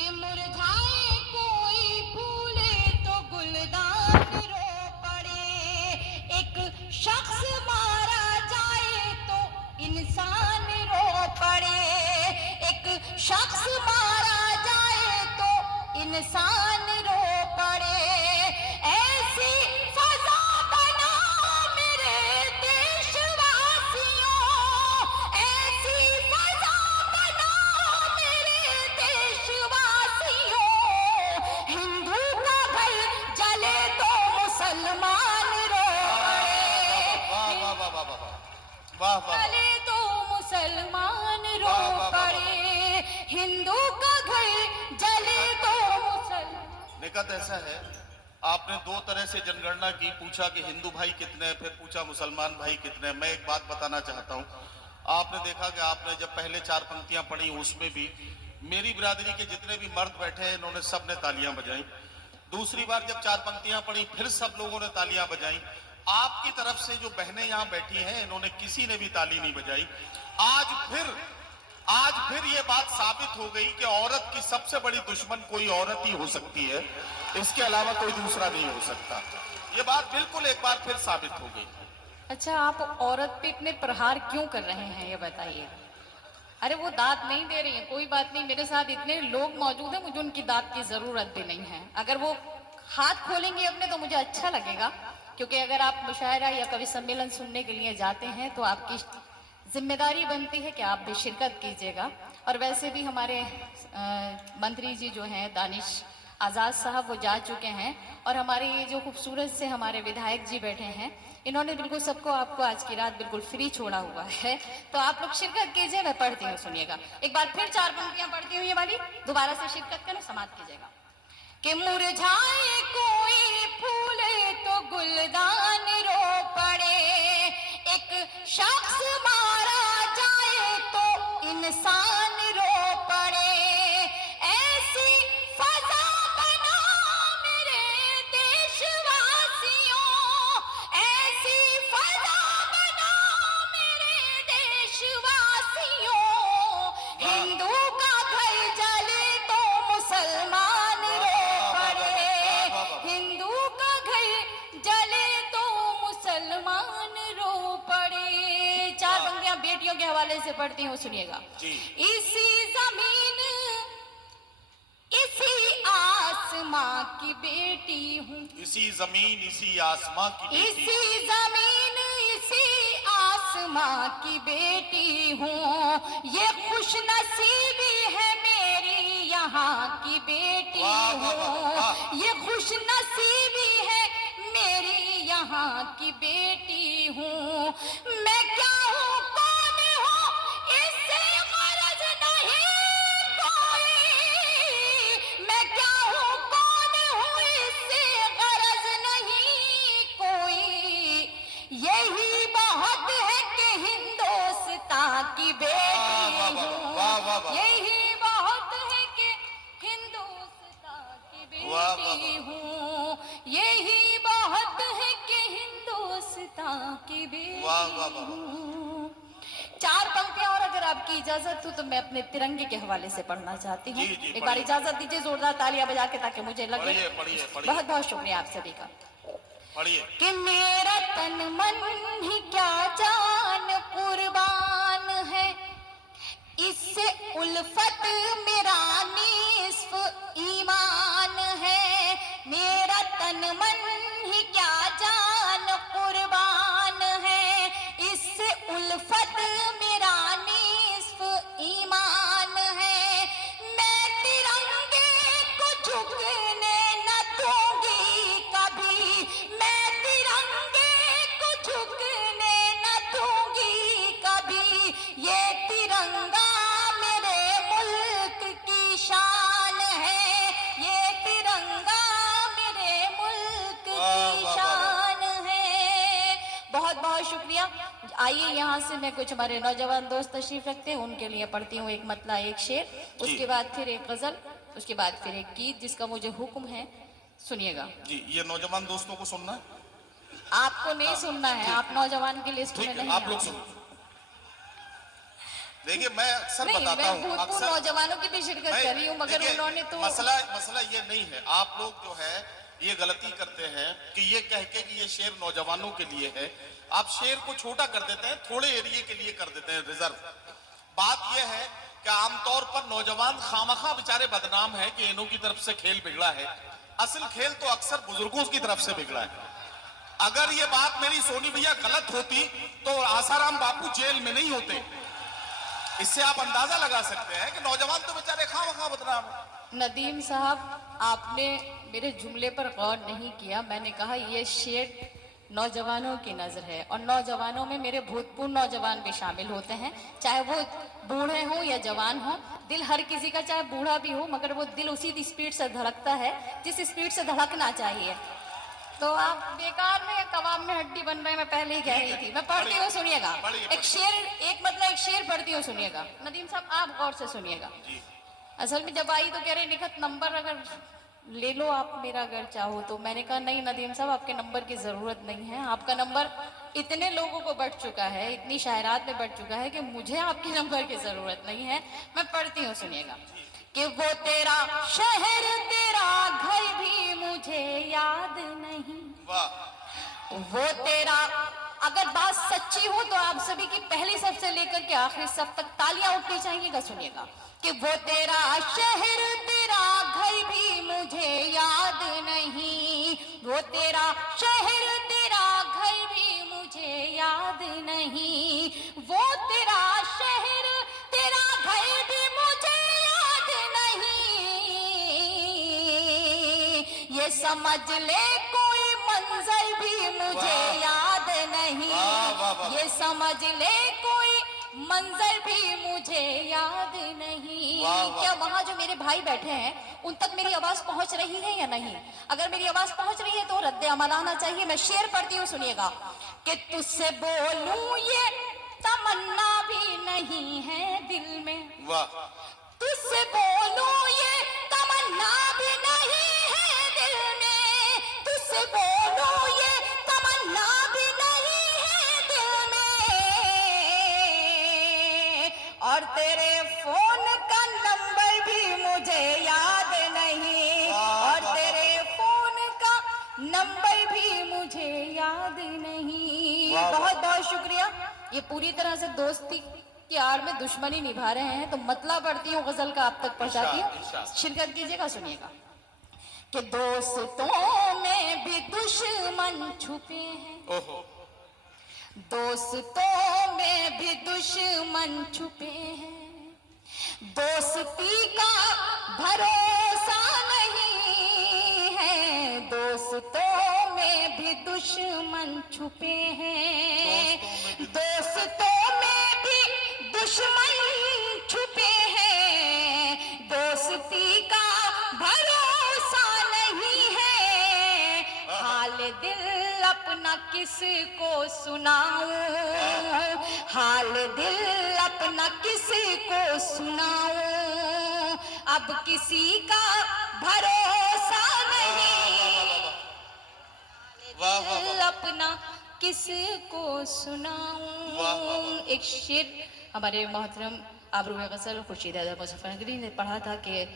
कि मुरझाए कोई फूले तो गुलदान रो पड़े, एक शख्स मारा जाए तो इंसान रो पड़े, एक शख्स मारा जाए तो इंसान रो पड़े। ऐसी फजा बना मेरे देशवासियों, ऐसी फजा बना मेरे देशवासियों, हिंदू का घर जले तो मुसलमान रो पड़े, जले तो मुसलमान रो पड़े, हिंदू का घर जले तो मुसलमान। निकट ऐसा है, आपने दो तरह से जनगणना की, पूछा कि हिंदू भाई कितने, फिर पूछा मुसलमान भाई कितने। मैं एक बात बताना चाहता हूं, आपने देखा कि आपने जब पहले चार पंक्तियां पढ़ी उसमें भी मेरी बिरादरी के जितने भी मर्द बैठे हैं इन्होंने सब ने तालियां बजाई। दूसरी बार जब चार पंक्तियां पढ़ी फिर सब लोगों ने तालियां बजाई। आपकी तरफ से जो बहनें यहां बैठी हैं इन्होंने किसी ने भी ताली नहीं बजाई। आज फिर ये बात साबित हो गई कि औरत की सबसे बड़ी दुश्मन कोई औरत ही हो सकती है, इसके अलावा कोई दूसरा नहीं हो सकता। ये बात बिल्कुल एक बार फिर साबित हो गई। अच्छा, आप औरत पे इतने प्रहार क्यों कर रहे हैं ये बताइए। अरे वो दाद नहीं दे रही है, कोई बात नहीं, मेरे साथ इतने लोग मौजूद हैं, मुझे उनकी दाद की जरूरत भी नहीं है। अगर वो हाथ खोलेंगे अपने तो मुझे अच्छा लगेगा, क्योंकि अगर आप मुशायरा या कवि सम्मेलन सुनने के लिए जाते हैं तो आपकी जिम्मेदारी बनती है कि आप भी शिरकत कीजिएगा। और वैसे भी हमारे मंत्री जी जो हैं दानिश आज़ाद साहब वो जा चुके हैं, और हमारे ये जो खूबसूरत से हमारे विधायक जी बैठे हैं इन्होंने बिल्कुल सबको आपको आज की रात बिल्कुल फ्री छोड़ा हुआ है, तो आप लोग शिरकत कीजिए। मैं पढ़ती हूँ, सुनिएगा। एक बार फिर चार पंक्तियां पढ़ती हूँ ये वाली, दोबारा से शिरकत करें, समाप्त कीजिएगा। कि मुरझाए कोई फूले तो गुलदान रो पड़े, एक शख्स मारा जाए तो इंसान रो पड़े, ऐसी फजा बना मेरे देशवासियों, ऐसी फजा बना मेरे देशवासियों, हिंदू का घर जले तो मुसलमान रो पड़े, हिंदू का घर जले तो मुसलमान रो पड़े। चार पंक्तियां बेटियों के हवाले से पढ़ती हूँ, सुनिएगा। इसी जमीन इसी आसमां की बेटी हूँ, इसी जमीन इसी आसमां की बेटी, इसी जमीन इसी आसमां की बेटी हूँ, ये खुश नसीबी है मेरी यहाँ की बेटी हूँ, ये खुश नसीबी है मेरी यहाँ की बेटी हूँ। मैं क्या हूँ कौन हूँ इससे गरज नहीं कोई, मैं क्या हूँ कौन हूँ इससे गरज नहीं कोई, यही बहुत है कि हिंदुस्तान की बेटी हूँ, यही बहुत है कि हिंदुस्तान की बेटी हूँ, यही बहुत है कि हिंदुस्तान की बेटी हूँ। चार पंक्तियां और अगर आपकी इजाजत हो तो मैं अपने तिरंगे के हवाले से पढ़ना चाहती हूँ। एक बार इजाजत दीजिए जोरदार तालियां बजा के, ताकि मुझे लगे। बहुत बहुत शुक्रिया आप सभी का। कि मेरा तन मन ही क्या जान कुर्बान है, इससे उल्फत मेरा निस्फ ईमान है, मेरा तन मन ही क्या जान कुर्बान है, इससे उल्फत मेरा निस्फ ईमान है। मैं तिरंगे को झुकने न दूंगी कभी, मैं तिरंगे को झुकने न दूंगी कभी, ये तिरंगा मेरे मुल्क की शान है, ये तिरंगा मेरे मुल्क की शान है। बहुत बहुत शुक्रिया। आइए यहाँ से मैं कुछ हमारे नौजवान दोस्त तशरीफ रखते हैं, उनके लिए पढ़ती हूँ एक मतला एक शेर, उसके बाद फिर एक गजल, उसके बाद फिर एक गीत जिसका मुझे हुक्म है, सुनिएगा जी। ये नौजवान दोस्तों को सुनना है, आपको नहीं सुनना है, आप नौजवान की लिस्ट में नहीं। आप लोग सुनो। देखिए मैं अक्सर नहीं, बताता मैं हूँ, भूतपूर्व अक्सर नौजवानों की भी शिरकत कर रही हूँ, मगर देखिए, उन्होंने तो मसला मसला ये नहीं है। आप लोग जो है ये गलती करते हैं कि ये कह के कि ये शेर नौजवानों के लिए है, आप शेर को छोटा कर देते हैं, थोड़े एरिया के लिए कर देते हैं रिजर्व। बात यह है कि आमतौर पर नौजवान खामखा बेचारे बदनाम है कि इन्हों की तरफ से खेल बिगड़ा है। असल खेल तो अक्सर बुजुर्गों की तरफ से बिगड़ा है। अगर ये बात मेरी सोनी भैया गलत होती तो आसाराम बापू जेल में नहीं होते। इससे आप अंदाजा लगा सकते हैं कि नौजवान तो बेचारे खामखा बदनाम है। नदीम साहब, आपने मेरे जुमले पर गौर नहीं किया। मैंने कहा ये शेर नौजवानों की नजर है, और नौजवानों में मेरे भूतपूर्व नौजवान भी शामिल होते हैं, चाहे वो बूढ़े हों या जवान हों। दिल हर किसी का चाहे बूढ़ा भी हो, मगर वो दिल उसी स्पीड से धड़कता है जिस स्पीड से धड़कना चाहिए। तो आप बेकार में कबाब में हड्डी बन रहे हैं, मैं पहले ही कह रही थी। मैं पढ़ती हूँ, सुनिएगा। एक शेर पढ़ती हूँ, सुनिएगा। नदीम साहब आप गौर से सुनिएगा। असल में जब आई तो कह रहे निखत नंबर अगर ले लो आप मेरा, अगर चाहो तो। मैंने कहा नहीं नदीम साहब, आपके नंबर की जरूरत नहीं है। आपका नंबर इतने लोगों को बढ़ चुका है, इतनी शायरात में बढ़ चुका है कि मुझे आपके नंबर की जरूरत नहीं है। मैं पढ़ती हूँ, सुनिएगा। कि वो तेरा शहर तेरा घर भी मुझे याद नहीं। वाह। वो तेरा, अगर बात सच्ची हो तो आप सभी की पहली सब से लेकर के आखिरी सब तक तालियां उठनी चाहिएगा। सुनिएगा कि वो तेरा शहर तेरा घर भी मुझे याद नहीं। वो तेरा शहर तेरा घर भी मुझे याद नहीं। वो तेरा शहर तेरा घर भी मुझे याद नहीं। ये समझ ले कोई मंजर भी मुझे याद नहीं। ये समझ ले कोई मंजर भी मुझे याद नहीं। क्या वहां जो मेरे भाई बैठे हैं उन तक मेरी आवाज पहुंच रही है या नहीं? अगर मेरी आवाज पहुंच रही है तो रद्द अमल आना चाहिए। मैं शेर पढ़ती हूँ, सुनिएगा। कि तुझसे बोलूं ये तमन्ना भी नहीं है दिल में। वाह। तुझसे बोलूं ये तमन्ना भी नहीं है दिल में। तुझसे बोलूं ये तमन्ना भी नहीं है दिल में। और तेरे फोन का नंबर भी मुझे याद नहीं। और तेरे फोन का नंबर भी मुझे याद नहीं। बहुत बहुत शुक्रिया। ये पूरी तरह से दोस्ती की आड़ में दुश्मनी निभा रहे हैं, तो मतलब पढ़ती हूँ, गजल का आप तक पहुंचाती हूँ, शिरकत कीजिएगा। सुनिएगा कि दोस्तों में भी दुश्मन छुपे हैं। ओहो। दोस्तों में भी दुश्मन छुपे हैं। दोस्ती का भरोसा नहीं है। दोस्तों में भी दुश्मन छुपे हैं। दोस्तों में भी दुश्मन छुपे हैं। दोस्ती का भरोसा नहीं है। हाल दिल अपना किसको सुनाऊं। हाल दिल अपना किसको सुनाऊं। अब किसी का भरोसा नहीं। दिल अपना किसको सुनाऊं। एक शेर हमारे मोहतरम आबरूए गज़ल खुर्शीद मुज़फ़्फ़रनगरी ने पढ़ा था कि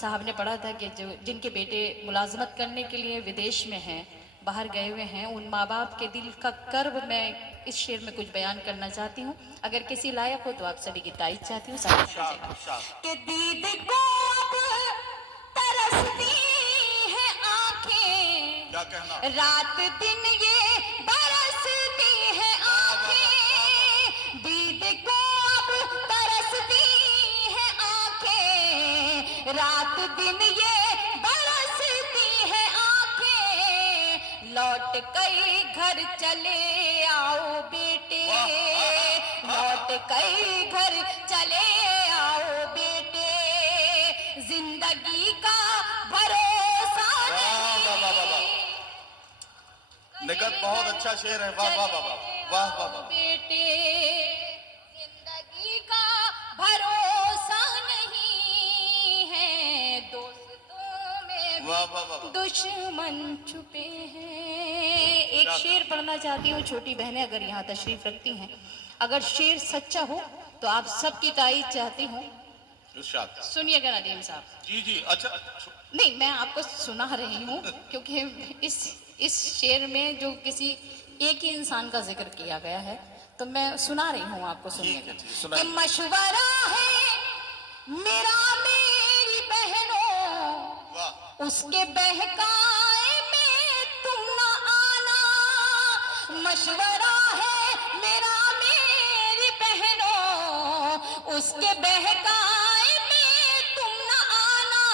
साहब ने पढ़ा था कि जो जिनके बेटे मुलाजमत करने के लिए विदेश में हैं, बाहर गए हुए हैं, उन माँ बाप के दिल का कर्ब मैं इस शेर में कुछ बयान करना चाहती हूँ। अगर किसी लायक हो तो आप सभी की तारीफ चाहती हूँ। कि दीद को अब तरसती है आंखें। क्या कहना? रात दिन ये बरसती है आंखें। दीद को अब तरसती है आंखें। रात दिन ये बरसती है आंखें। लौट कर घर चले आओ बेटे। लौट कर घर चले आओ बेटे। जिंदगी का भरोसा नहीं। निगत बहुत अच्छा शेर है। वाह वाह वाह वाह वाह वाह। बेटे जिंदगी का भरोसा नहीं है। दोस्तों में वाह वाह वाह। दुश्मन छुपे हैं। एक शेर पढ़ना चाहती हूँ, छोटी बहनें अगर यहाँ तशरीफ रखती हैं। अगर शेर सच्चा हो तो आप सबकी तारीफ चाहती हूँ। इरशाद। सुनिएगा नदीम साहब। जी जी, अच्छा। नहीं, मैं आपको सुना रही हूँ क्योंकि इस शेर में जो किसी एक ही इंसान का जिक्र किया गया है, तो मैं सुना रही हूँ आपको। सुनिएगा ठीक है, कि सुनाइए। मशवरा है मेरा मेरी बहनों, वाह। उसके बहकाए में तुम न आना। मशवरा है मेरा मेरी बहनों, उसके बहकाए में तुम न आना।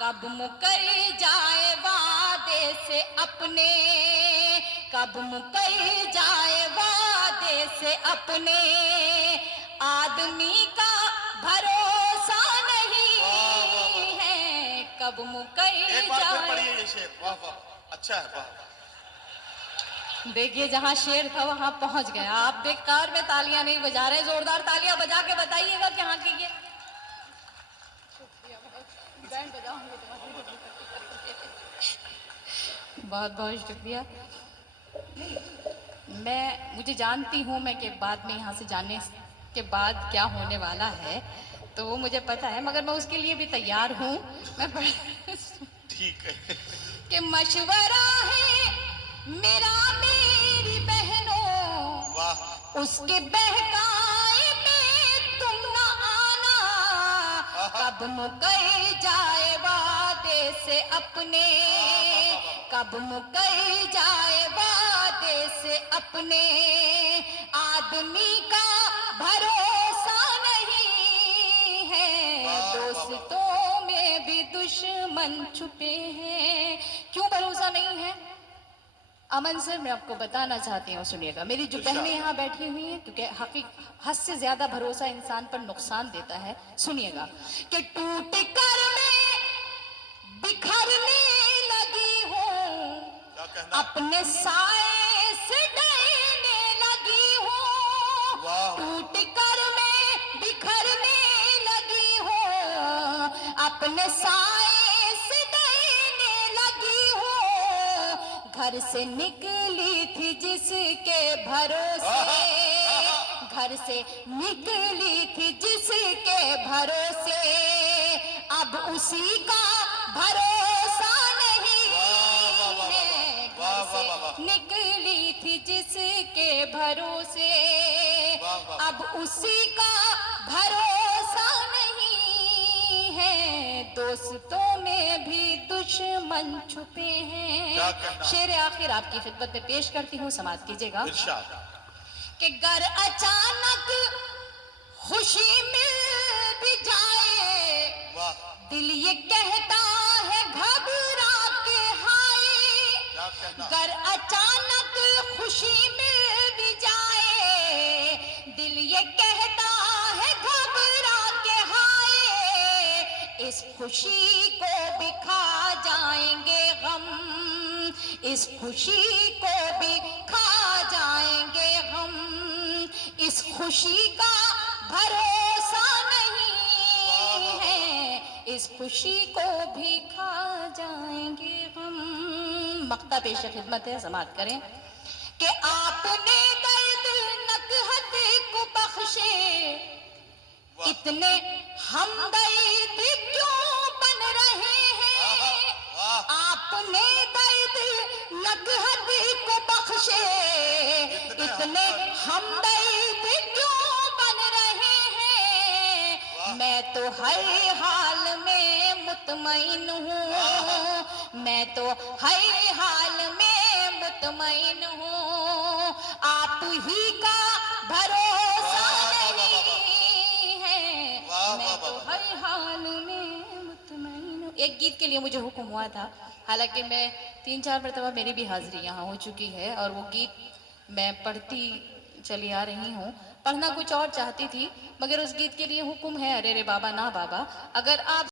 कब मुकर जाए वादे से अपने, कब मुकर जाए वादे से अपने। आदमी का भरोसा नहीं है, कब मुकर एक बार फिर जाए। पढ़िए ये शेर। वाह वाह, अच्छा है, वाह। देखिए, जहाँ शेर था वहां पहुंच गया। आप बेकार में तालियां नहीं बजा रहे, जोरदार तालियां बजा के बताइएगा कि हाँ की ये बैंड बजाऊंगी तुम्हारी। बहुत बहुत शुक्रिया। मुझे जानती हूँ मैं कि बाद में यहाँ से जाने के बाद क्या होने वाला है, तो वो मुझे पता है, मगर मैं उसके लिए भी तैयार हूँ। मैं ठीक है। कि मशवरा है मेरा मेरी बहनों, वाह। उसके बहकाए में तुम न आना। कब मुकर जाए वादे से अपने, कब मुकर जाए वादे से अपने। आदमी का भरोसा नहीं है, दोस्तों में भी दुश्मन छुपे हैं। क्यों भरोसा नहीं है? अमन सर, मैं आपको बताना चाहती हूँ, सुनिएगा। मेरी जो बहनें यहाँ बैठी हुई हैं, क्योंकि हद से ज्यादा भरोसा इंसान पर नुकसान देता है। सुनिएगा कि टूट कर मैं बिखरने लगी हूँ, अपने साए से डरने लगी हूँ। टूट कर मैं बिखरने लगी हूँ, अपने साए से डरने लगी हूँ। घर से निकली थी जिसके भरोसे, घर से निकली थी जिसके भरोसे। अब उसी का भरोसा नहीं है, घर से निकली थी जिसके भरोसे। अब उसी का भरोसा नहीं है, दोस्तों में भी दुश्मन छुपे हैं। शेर आखिर आपकी खिदमत में पेश करती हूँ, समाप्त कीजिएगा। कि गर अचानक खुशी मिल भी जाए, दिल ये कहता है घबरा के हाय। गर अचानक खुशी मिल भी जाए, दिल ये कहता है घबरा के हाय। इस खुशी को भी खा जाएंगे गम, इस खुशी को भी खा जाएंगे हम। इस खुशी का भरोसा नहीं है, इस खुशी को भी खा जाएंगे हम। मक्ता पेश खिदमत है, समाप्त करें। कि आपने दर्द नकहत को बख्शे, इतने हमदर्द क्यों बन रहे हैं। आपने दर्द नकहत को बख्शे, इतने हमदर्द क्यों बन रहे हैं। मैं तो हर हाल में मुतमईन हूँ, मैं तो हर हाल में मुतमईन हूँ। आप ही का भरोसा नहीं है, मैं तो हर हाल में मुतमईन हूँ। एक गीत के लिए मुझे हुक्म हुआ था, हालांकि मैं 3-4 मरतबा मेरी भी हाजिरी यहाँ हो चुकी है, और वो गीत मैं पढ़ती चली आ रही हूँ। पढ़ना कुछ और चाहती थी, मगर उस गीत के लिए हुक्म है, अरे रे बाबा ना बाबा। अगर आप